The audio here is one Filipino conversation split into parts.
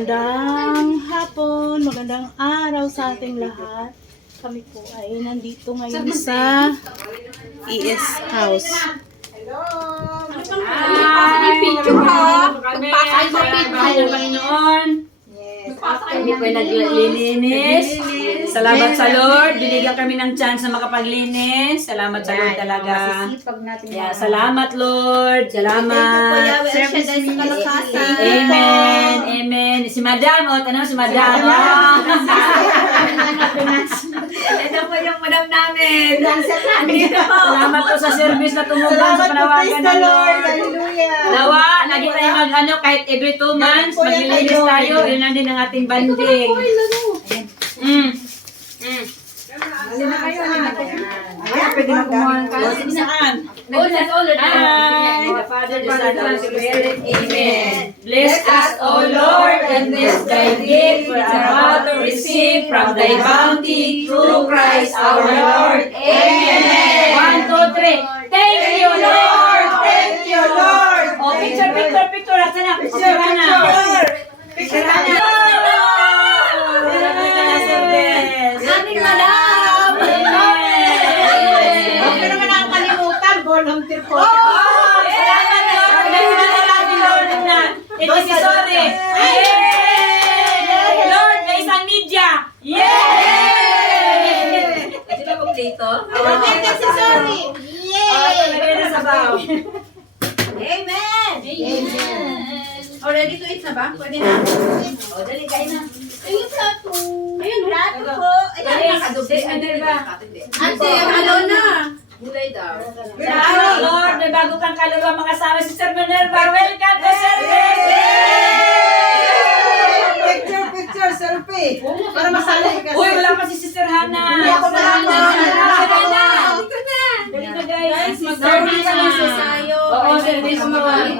Magandang hapon, magandang araw sa ating lahat. Kami po ay nandito ngayon sa ES House. Hello! Hi! Pagpasay sa bahay ng Panginoon. Yes. Kami po ay naglilinis. Salamat sa Lord. Binigyan kami ng chance na makapaglinis. Salamat sa Lord talaga. Masisipag natin. Yeah, salamat Lord. Salamat. Kalakasan. Amen. Amen. Si Madam. O, tanong si Madam. Ito po yung Madam namin. Andito po. Salamat po sa service na tumulong sa panawagan ng Lord. Hallelujah. Nawa, lagi tayo mag-ano, kahit every 2 months, maglilinis tayo. Yun lang din ang ating banding. Alin na kayo ha? Ayan, pwede na kumuha ka. Saan? Hi! The Father, the Son, and the Holy Spirit. Amen. Bless us, O Lord, and bless thy gift we are about to receive from thy bounty through Christ our Lord. Amen. 1, 2, 3. Thank you, Lord. Thank you, Lord. Oh, picture, picture, picture. Asan na? Picture na. Picture na. Ating madam. Okay naman ang kalimutan, volunteer po. Salamat, Lord. Dahil na natin, Lord, na ito si Sore. Yay! Lord, na isang media. Yay! Sino po dito? Volunteer si Sorry. Lagay na sa baw. Amen. Oh, ready to eat na ba? Pwede na. Oh, dali, kain na. Ayun plato. Ayun plato po. Dali, ano ba? Ate, ano na? Salamat, Lord. May bago kang kaluluwa mga kasama si Sir Minerva. Welcome to service! Picture, selfie. Para masali kasi. Uy, wala pa si Sister Hannah. Hindi ako Hannah. Hannah. Dali na guys, mag-service na. Oo, service mo. Hindi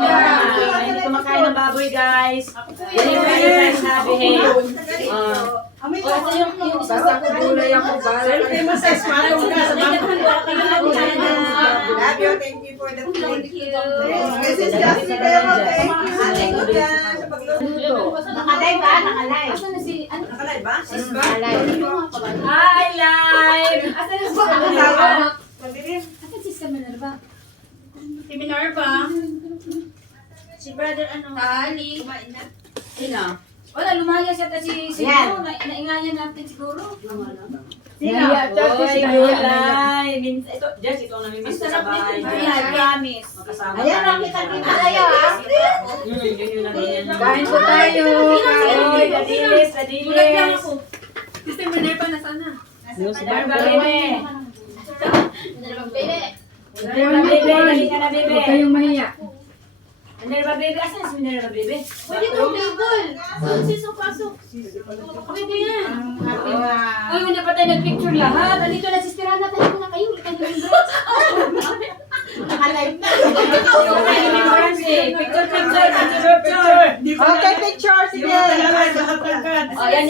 kumakain ng baboy guys. Dali mo kayo guys na behave. Ito yung isa sa kulay ako ba? Selfie mo sa para mo sa Love Love you. Thank you for the food. This is Cassie Bebo. Thank you. Thank you dyan sa pagluto. Nakalay ba? Nakalay. Nakalay ba? Hi, live! Asan na si Sister Minerva? Si Minerva. Si brother ano? Tali. Sino? Wala, lumaya siya si Yan. naingayan natin siguro. Sino? Oy, Gulay. Minsan, ito, Jess, ito ang namimiss ko sa bahay. Ayan, promise. Magkasama Ayan, tayo. nakita dito tayo ha. Yun yung nagiyan. Kain po tayo. Oy, ladilis, ladilis. Sister Minerva na sana. Minerva, bebe. Minerva, bebe. Dali ka na, bebe. Huwag kayong mahiya. Minerva, bebe. Asan si Minerva, bebe? Pwede itong table. Saan si pasok? Pwede yan. Uy, hindi pa tayo nag-picture lahat. Andito na si Stirana. Tayo na kayo. Ulit tayo yung girls. Nakalive na. Picture, picture. Okay, picture. Sige. Oh, yan.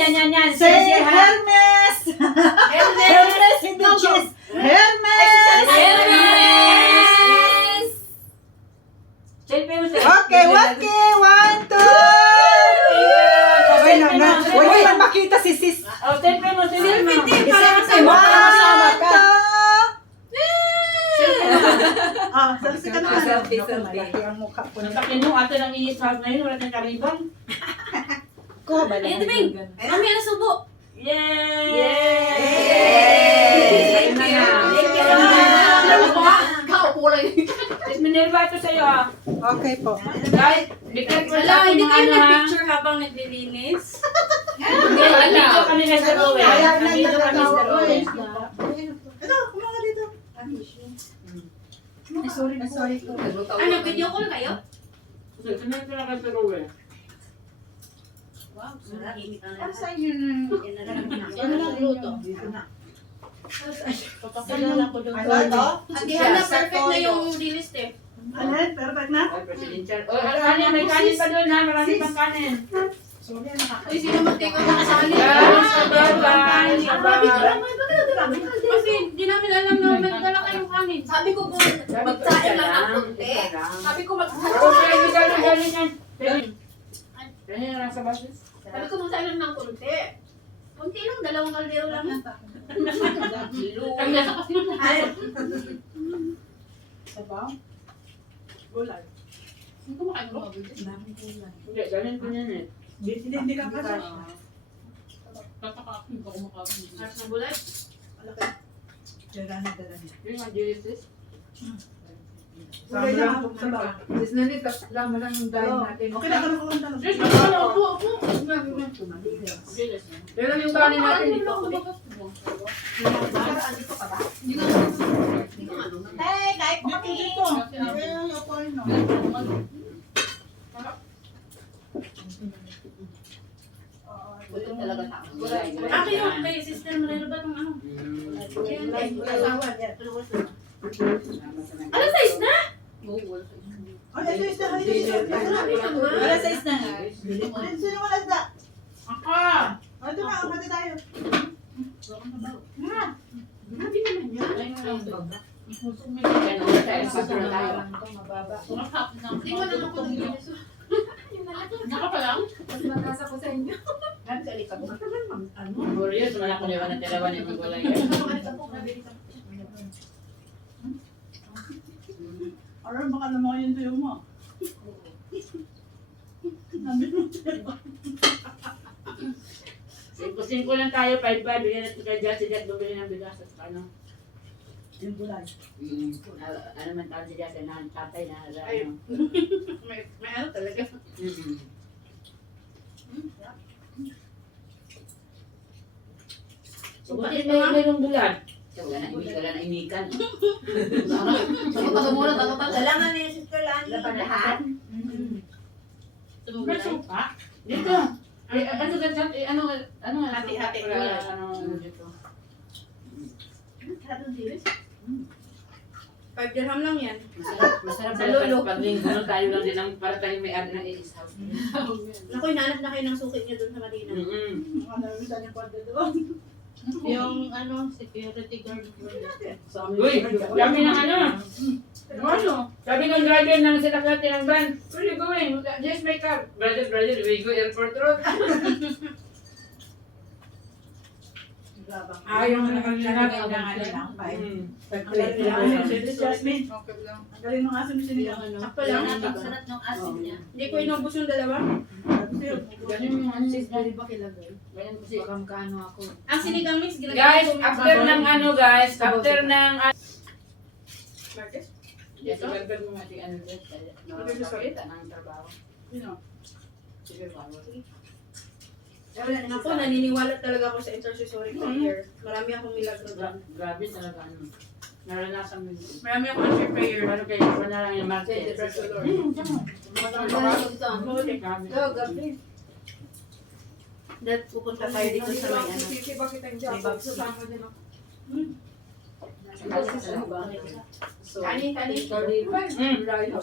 Say Hermes. Hermes. Hindi cheese. Hermes. Okay, 1, 2. Wait na. Wait na makita si sis. Oh, selfie mo. One, 2. Ah, selfie ka naman. Selfie. Malaki ang mukha po. Nagtakin mo, ate ng iisag na yun. Wala tayong karibang. Kuha ba lang? Mami, ano subo? Yay! Thank you. Minerva, ito sa'yo ah. Okay po. Guys, declare ko sa ating mga ano ha. habang naglilinis? Nandito kami na sa Rowe. Kaya na Nandito kami sa Rowe. Ito, kumaga dito. Sorry po. Ano, video call kayo? Nandito na kami sa Rowe. Wow, sarap. Saan yun? Ano lang luto? Dito na. Papakilala ko doon. Ano to? Ate Hana, perfect na yung list eh. Alin? Perfect na? Ay, presidential. Oh, kanin, may kanin pa doon ha. Marami pang kanin. Uy, sino mag-take out na kasali? Kasi di namin alam na may dala kayong kanin. Sabi ko kung magsain lang ng kunti. Sabi ko magsain. Oh, galing yan. Ano yung nasa basis? Sabi ko magsabi ng konti. Konti lang, dalawang kaldero lang. Ang nasa kasi Ay, Sabaw. Gulay. Hindi ko makain ko. Hindi, galing ko yan eh. hindi ka kasi. Tataka, hindi ko kumakain. Aras ng gulay? Dala na. Yung mga juices. Gulay na ako sa bawah. Sis na nito, lang lang yung dahil natin. Okay na ka na kukunta na. Yes, upo. Pero yung kanin natin dito. Hey, kahit pa kami dito. Gutom talaga tao. Ah, kayo, kay Sister Moreno ba itong ano? Ano size na? Wala sa isna nga. Sino wala sa? Ako! Ito na, umati tayo. Grabe naman yan. Ganun na tayo, super tayo. Hindi ko na ako nag-inis. Naka pa lang? Mas matasa ko sa inyo. Curious, man ako niwan na tirawan yung magulay. Aral, baka naman yun tuyo mo. Simple lang tayo, 5-5. Bigyan natin kay Jesse Jack, bumili ng bigas at ano. Yung gulay. Ano man tawag si Jesse na tatay na Ay. ano. May ano talaga. So, bakit may yung bulan? Wala na imikan. Kailangan na yung sister Lani. lahat? May suka? Dito. Ay, ano ka dyan? Ano? Hati-hati. Ano dito? 5 dirham lang yan. Masarap Sa pala lolo. pag linggo tayo lang din ang para tayo may ad na iisaw. Naku, hinahanap na kayo ng suki niya doon sa Madina. Ano yung saan yung kwarto doon? Yung ano, security guard. Uy, dami ng ano. Ano? Sabi ng driver ng sinakati ng van, where you going? Just my car. Brother, we go airport road. Yung nakakita ng ano lang. Jasmine. Ang galing ng aso ni Sinila. Sakto lang. Sarap ng asin niya. Hindi ko inubos yung dalawa. Ganyan yung ano. Sis, pwede ba kilagay? Ganyan kasi. Baka makaano ako. Ang sinigang mix, ginagawa Guys, ko- after ng ano guys, after ng... Marcus? Yes, driver mo nga si ano guys. Nakakita ng trabaho. Sige, bawa. Ako, naniniwala talaga ako sa intercessory prayer. Marami akong milagro doon. Grabe talaga ano. Naranasan mo yun. Marami akong answer prayer. Pero kayo pa na lang yung market. Praise the Lord. Grabe. gabi. Dahil pupunta tayo dito sa may ano. Sige, bakit ang job? Susama din ako.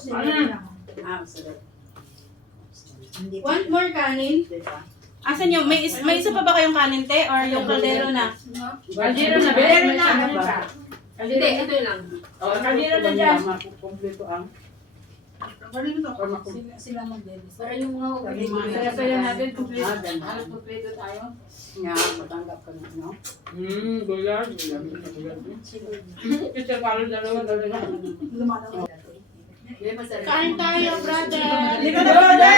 Kanin. Want more kanin? Asan yung, may isa pa ba kayong kanin, te? Or yung kaldero na? Kaldero na, bero na. Hindi, ito lang. O, kaldero na dyan. Kompleto ang. Sila mag-delis. Para yung mga Saya-saya natin, complete. Halos kompleto tayo. Nga, matanggap ka na, no? Bulan. Kasi palo dalawa. Kain tayo, brother! Hindi ka na, brother!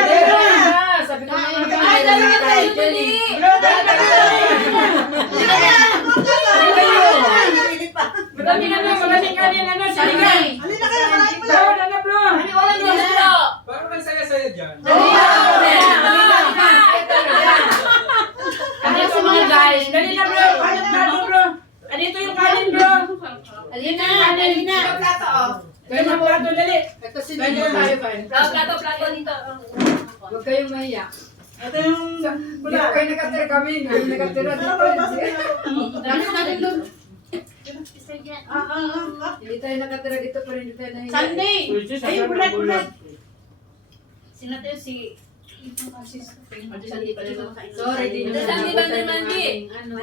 Sabi ko Ay, naman. dali ka tayo! Brother, Madami na lang, maraming kanin ano, sinigang. halina kayo, malaking mo Bro, na bro. Parang ang saya-saya dyan. Andito mga guys, dali na bro. Dali bro. Andito yung kanin bro. Alina. Kaya mga plato, dali. Ito sila yung tayo ba? Plato dito. Huwag kayong mahiya. Ito yung Hindi bula. ko kayo nakatira kami. Kayo nakatira Ano dito. ba, basta Dami natin doon. Hindi tayo nakatira dito pero hindi tayo nahiya. Sunday. Ayun, bulat. Sino tayo si... Sunday pala lang kain. Sorry, di Ito Sunday ba ni Mandy? Ano?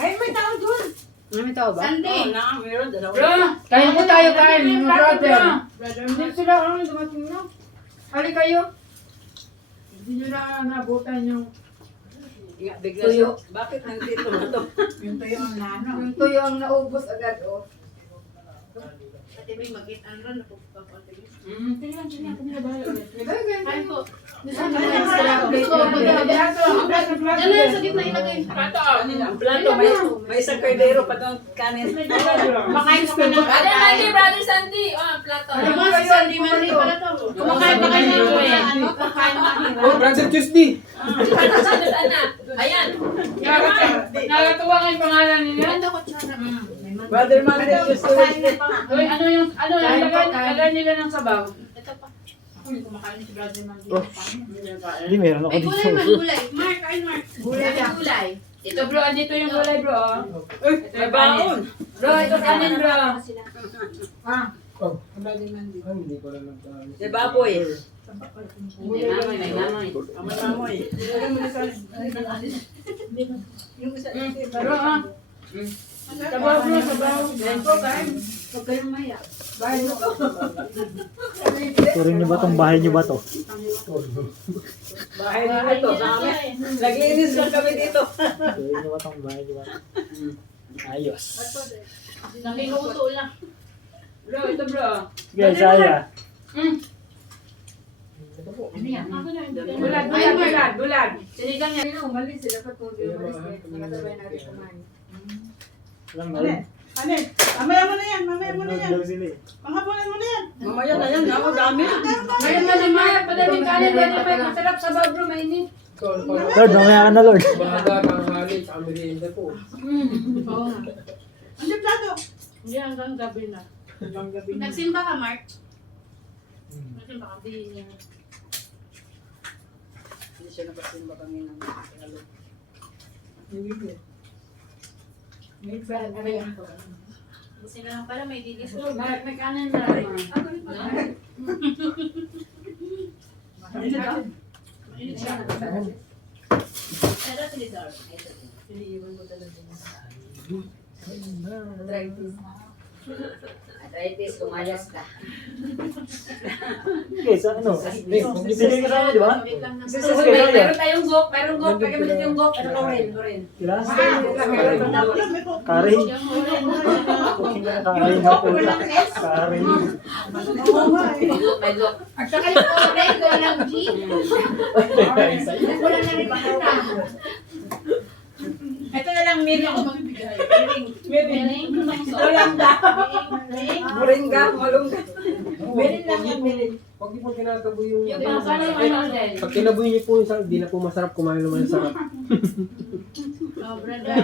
Ay, may tao doon. May tao ba? Sunday. Meron, dalawa. Bro, kain po tayo kain. Hindi, Mga brother. Brother Hindi Mark. sila ano dumating na. Hali kayo. Hindi nyo na nabutan yung Bigla Tuyo. Bakit nandito na to? Yung tuyo ang nano. yung tuyo ang naubos agad oh. Ate May mag-eat and run. Napupunta ko ate May. Kain po. Saan naman sila plate Yan na, sa gitna ilagay. Ang plato, may isang kardero pa doon kanin. Makain ka pa ng Brother Sandy, Brother Sandy. Oh, ang plato. Ano mo, si Sandy Mandy pala to. Kumakain pa kayo ng ano, kakain mahirap. Oh, Brother Tuesday! Saan na? Ayan. Nakakatuwa nga yung pangalan nila. Ganda ko tsara. Brother Mandy, Tuesday. Uy, ano lagay nila ng sabaw? Ito pa. Hindi kumakain si Brother Mandy. Hindi, meron ako Ay, dito. gulay man, gulay. Mark, kain Mark. Gulay lang. Gulay. Ito bro, andito yung gulay bro. Ito May yung kanin. baon. Bro, ito kanin bro. Ah, Oh, hindi ko lang nagkaano. Si Baboy. may mamoy, may mamoy. Amoy mamoy. Yung isa, Bro, ah. Sabaw bro, sabaw. Kain po, kain. Huwag kayong maya. Bahay mo to. Turing niyo ba tong bahay niyo ba to? Bahay nila to. Sa amin. Naglinis lang kami dito. Turing niyo ba tong bahay niyo ba to? Ayos. Nakinuto lang. Bro, ito bro. Sige, saya. Ano yan? Ako na yung Bulad. Sinigang niya. Sino umalis? Sila pa kung di umalis. Nakasabay natin kumain. Alam mo, Ano? Mamaya mo na yan, mamaya mo na yan. daw sila eh. Panghapunan mo na yan. Mamaya na yan. Ako dami. Ngayon na naman, padaming kanin. Ganyan pa, masarap sabaw bro, mainit. Lord, mamaya ka na, Lord. Baga, tanghali, sa merienda po. Oo nga. Ano yung plato? Hindi hanggang gabi na. Hanggang gabi na. Nagsimba ka, Mark? Nagsimba ka, di niya. Hindi siya nakasimba kami ng Busi na lang pala, may dilis. May kanin na naman. Mainit siya. Pero silidor. arthritis, kumayas ka. Okay, sa ano? Sige kasama, di ba? Wait lang na. Meron tayong gok. Meron gok. Pagka mo yung gok. Ano ko rin. Sila? May ko. Kari? Cooking ka na kari na po. Kari. Oo nga eh. May gok. At saka yung orange, walang G. Wala na rin makita. Ito na lang, Miri. Ako magbibigay. Miri. Walang da. Moringa, malungga. Miri lang yan, Miri. Pag di po tinataboy yung... Yung mga parang ano dyan. Pag tinaboy niyo po yung sarap, di na po masarap kumain naman yung sarap. Oh, brother.